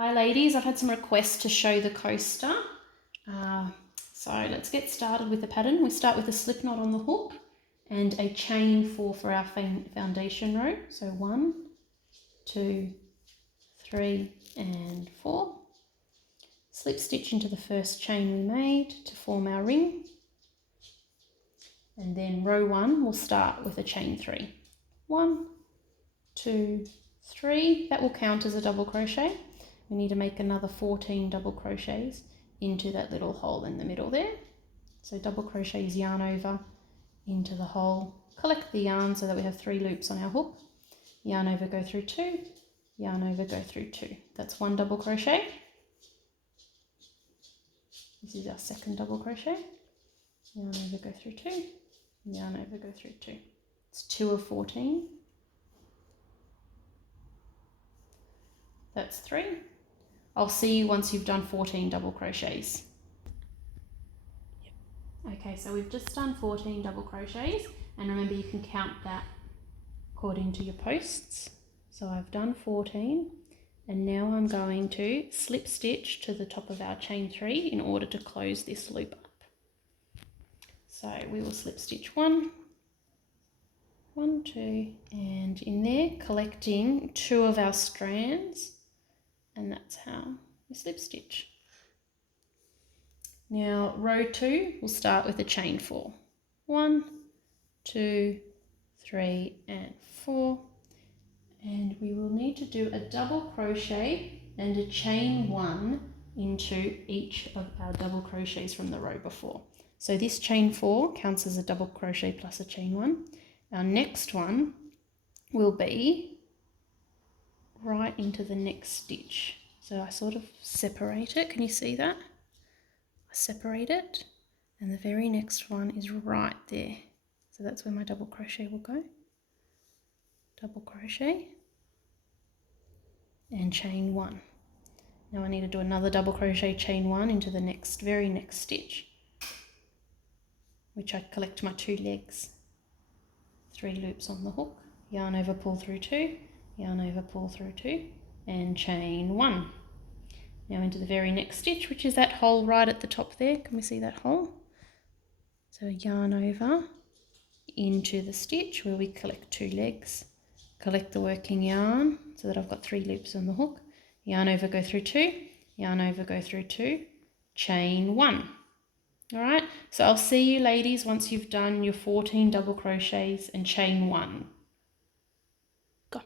Hi ladies, I've had some requests to show the coaster. So let's get started with the pattern. We start with a slip knot on the hook and a chain 4 for our foundation row. So 1, 2, 3 and 4. Slip stitch into the first chain we made to form our ring. And then row 1 we'll start with a chain 3. 1, 2, 3. That will count as a double crochet. We need to make another 14 double crochets into that little hole in the middle there. So double crochets, yarn over into the hole, collect the yarn so that we have 3 loops on our hook, yarn over, go through 2, yarn over, go through 2. That's 1 double crochet. This is our second double crochet. Yarn over, go through 2, yarn over, go through 2. It's 2 of 14. That's 3. I'll see you once you've done 14 double crochets. Okay, so we've just done 14 double crochets, and remember you can count that according to your posts. So I've done 14, and now I'm going to slip stitch to the top of our chain 3 in order to close this loop up. So we will slip stitch 1, 1, 2, and in there collecting 2 of our strands, and that's how we slip stitch. Now row 2 we'll start with a chain 4. 1, 2, 3 and 4, and we will need to do a double crochet and a chain 1 into each of our double crochets from the row before. So this chain 4 counts as a double crochet plus a chain 1. Our next one will be right into the next stitch. So I sort of separate it. Can you see that? I separate it, and the very next one is right there. So that's where my double crochet will go. Double crochet and chain 1. Now I need to do another double crochet, chain 1 into the very next stitch, which I collect my 2 legs. 3 loops on the hook, yarn over, pull through 2, yarn over, pull through 2, and chain 1. Now into the very next stitch, which is that hole right at the top there. Can we see that hole? So yarn over into the stitch where we collect 2 legs, collect the working yarn so that I've got 3 loops on the hook, yarn over, go through 2, yarn over, go through 2, chain 1. All right, so I'll see you ladies once you've done your 14 double crochets and chain 1. Go.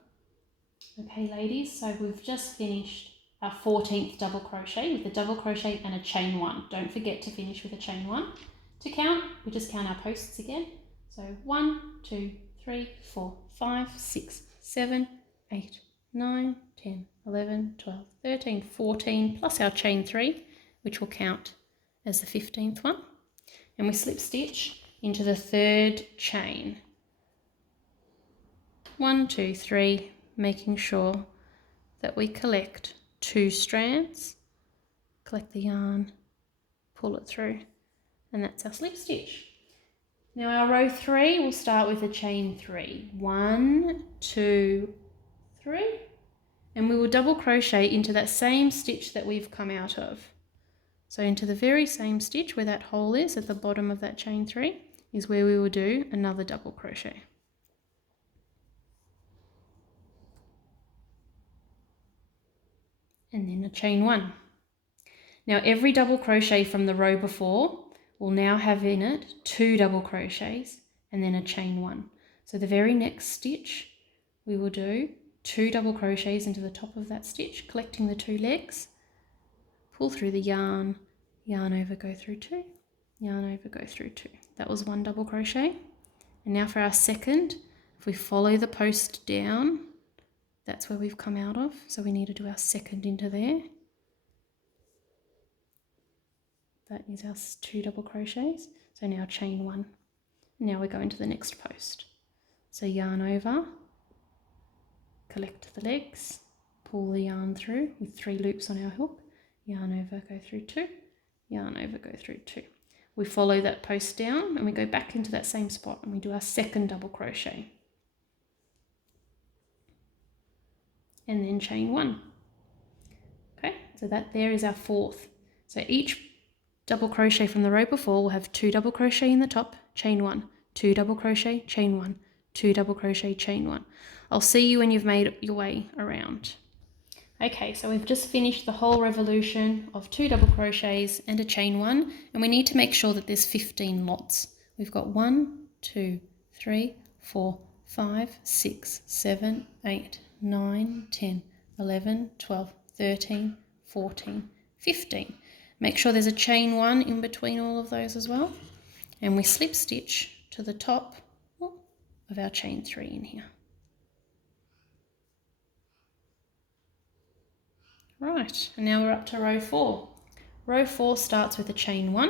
Okay ladies, so we've just finished our 14th double crochet with a double crochet and a chain 1. Don't forget to finish with a chain 1. To count, we just count our posts again. So 1, 2, 3, 4, 5, 6, 7, 8, 9, 10, 11, 12, 13, 14 plus our chain 3, which will count as the 15th one. And we slip stitch into the 3rd chain. 1, 2, 3, making sure that we collect 2 strands, collect the yarn, pull it through, and that's our slip stitch. Now our row 3 will start with a chain 3. 1, 2, 3, and we will double crochet into that same stitch that we've come out of. So into the very same stitch where that hole is at the bottom of that chain 3 is where we will do another double crochet. And then a chain 1. Now every double crochet from the row before will now have in it 2 double crochets and then a chain 1. So the very next stitch we will do 2 double crochets into the top of that stitch, collecting the 2 legs, pull through the yarn, yarn over, go through 2, yarn over, go through 2. That was 1 double crochet. And now for our second, if we follow the post down, that's where we've come out of. So we need to do our second into there. That is our 2 double crochets. So now chain 1. Now we go into the next post. So yarn over, collect the legs, pull the yarn through with 3 loops on our hook, yarn over, go through 2, yarn over, go through 2. We follow that post down and we go back into that same spot and we do our second double crochet. And then chain 1. Okay, So that there is our fourth. So each double crochet from the row before will have 2 double crochet in the top, chain 1, 2 double crochet, chain 1, 2 double crochet, chain 1. I'll see you when you've made your way around. Okay, so we've just finished the whole revolution of 2 double crochets and a chain 1, and we need to make sure that there's 15 lots. We've got 1, 2, 3, 4, 5, 6, 7, 8, 9, 10, 11, 12, 13, 14, 15. Make sure there's a chain 1 in between all of those as well. And we slip stitch to the top of our chain 3 in here. Right, and now we're up to row 4. Row 4 starts with a chain 1,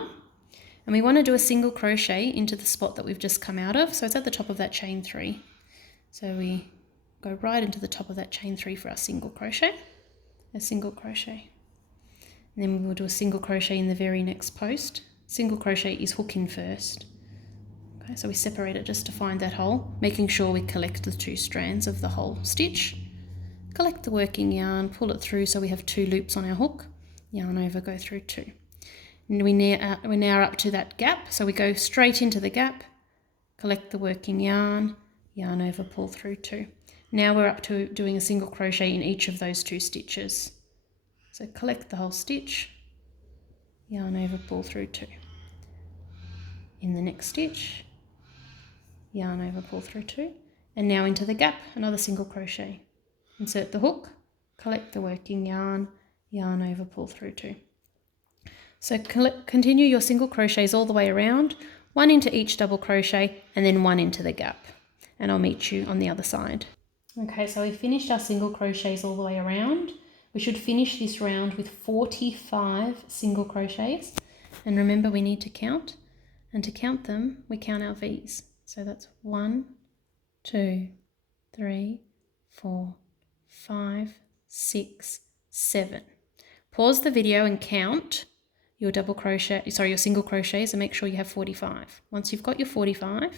and we want to do a single crochet into the spot that we've just come out of. So it's at the top of that chain 3. So we go right into the top of that chain 3 for our single crochet, a single crochet. And then we will do a single crochet in the very next post. Single crochet is hook in first. Okay, so we separate it just to find that hole, making sure we collect the 2 strands of the whole stitch. Collect the working yarn, pull it through so we have 2 loops on our hook, yarn over, go through 2. And we're now up to that gap, so we go straight into the gap, collect the working yarn, yarn over, pull through 2. Now we're up to doing a single crochet in each of those 2 stitches. So collect the whole stitch, yarn over, pull through 2. In the next stitch, yarn over, pull through 2, and now into the gap, another single crochet. Insert the hook, collect the working yarn, yarn over, pull through 2. So continue your single crochets all the way around, 1 into each double crochet and then 1 into the gap, and I'll meet you on the other side. Okay, so we finished our single crochets all the way around. We should finish this round with 45 single crochets, and remember we need to count, and to count them we count our V's. So that's 1, 2, 3, 4, 5, 6, 7. Pause the video and count your your single crochets and make sure you have 45. Once you've got your 45,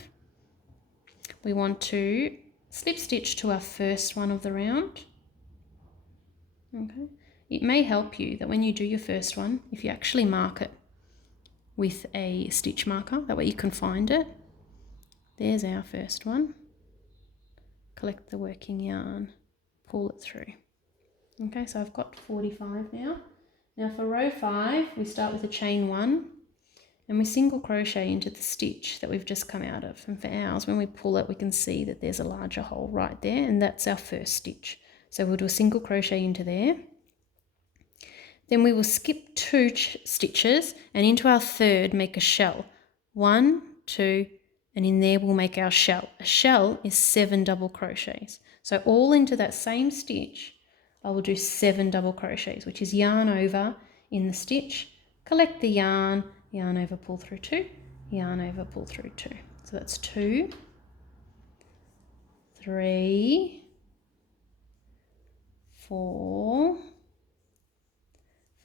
we want to slip stitch to our first one of the round. Okay. It may help you that when you do your first one, if you actually mark it with a stitch marker, that way you can find it. There's our first one. Collect the working yarn, pull it through. Okay, so I've got 45 now. Now for row 5, we start with a chain 1 and we single crochet into the stitch that we've just come out of. And for ours, when we pull it, we can see that there's a larger hole right there, and that's our first stitch. So we'll do a single crochet into there. Then we will skip 2 stitches and into our third make a shell. 1, 2, and in there we'll make our shell. A shell is 7 double crochets. So all into that same stitch, I will do 7 double crochets, which is yarn over in the stitch, collect the yarn, yarn over, pull through 2, yarn over, pull through 2. So that's 2, 3, 4,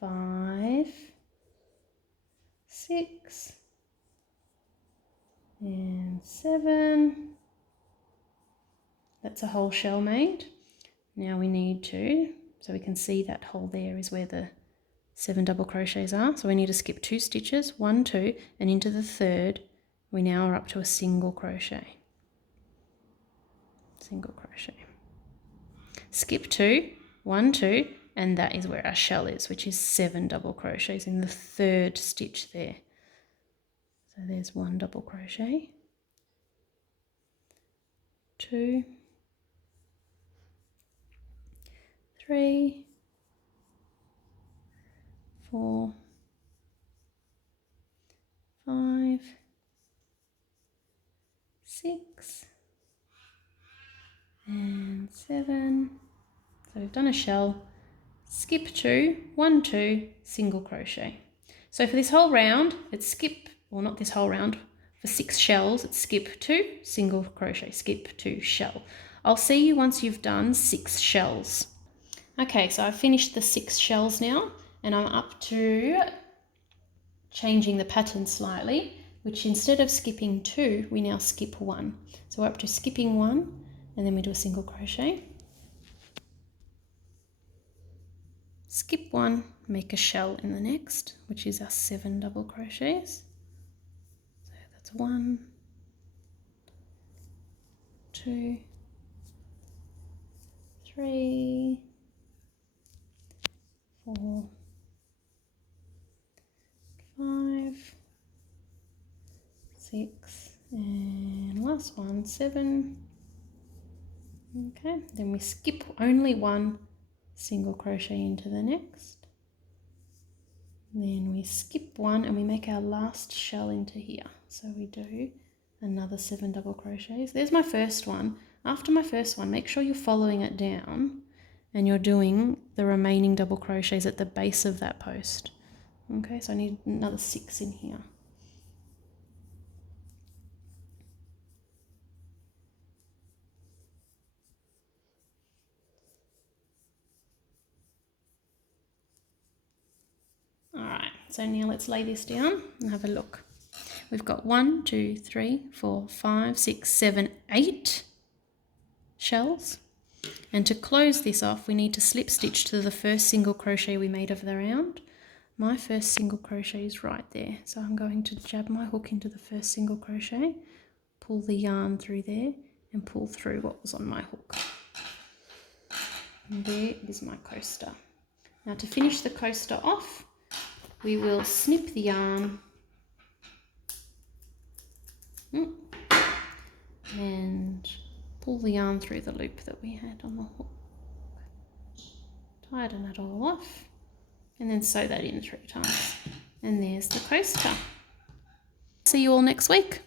5, 6, and 7. That's a whole shell made. Now we need to, so we can see that hole there is where the 7 double crochets are. So we need to skip 2 stitches, 1, 2, and into the third, we now are up to a single crochet. Single crochet. Skip 2, 1, 2, and that is where our shell is, which is 7 double crochets in the third stitch there. So there's 1 double crochet, 2, 3, 4, 5, 6, and 7. So we've done a shell, skip 2, 1, 2, single crochet. So for this whole round, it's skip, well not this whole round, for 6 shells, it's skip 2, single crochet, skip 2, shell. I'll see you once you've done 6 shells. Okay, so I've finished the 6 shells now, and I'm up to changing the pattern slightly, which instead of skipping 2, we now skip 1. So we're up to skipping 1, and then we do a single crochet, skip one, make a shell in the next, which is our 7 double crochets. So that's 1, 2, 3, 4, 5, 6, and last one, 7. Okay, then we skip only one single crochet into the next. Then we skip one and we make our last shell into here. So we do another 7 double crochets. There's my first one. After my first one, make sure you're following it down and you're doing the remaining double crochets at the base of that post. Okay, so I need another 6 in here. Alright, so now let's lay this down and have a look. We've got 1, 2, 3, 4, 5, 6, 7, 8 shells. And to close this off, we need to slip stitch to the first single crochet we made of the round. My first single crochet is right there. So I'm going to jab my hook into the first single crochet, pull the yarn through there and pull through what was on my hook. And there is my coaster. Now to finish the coaster off, we will snip the yarn and pull the yarn through the loop that we had on the hook. Tighten it all off and then sew that in 3 times. And there's the coaster. See you all next week.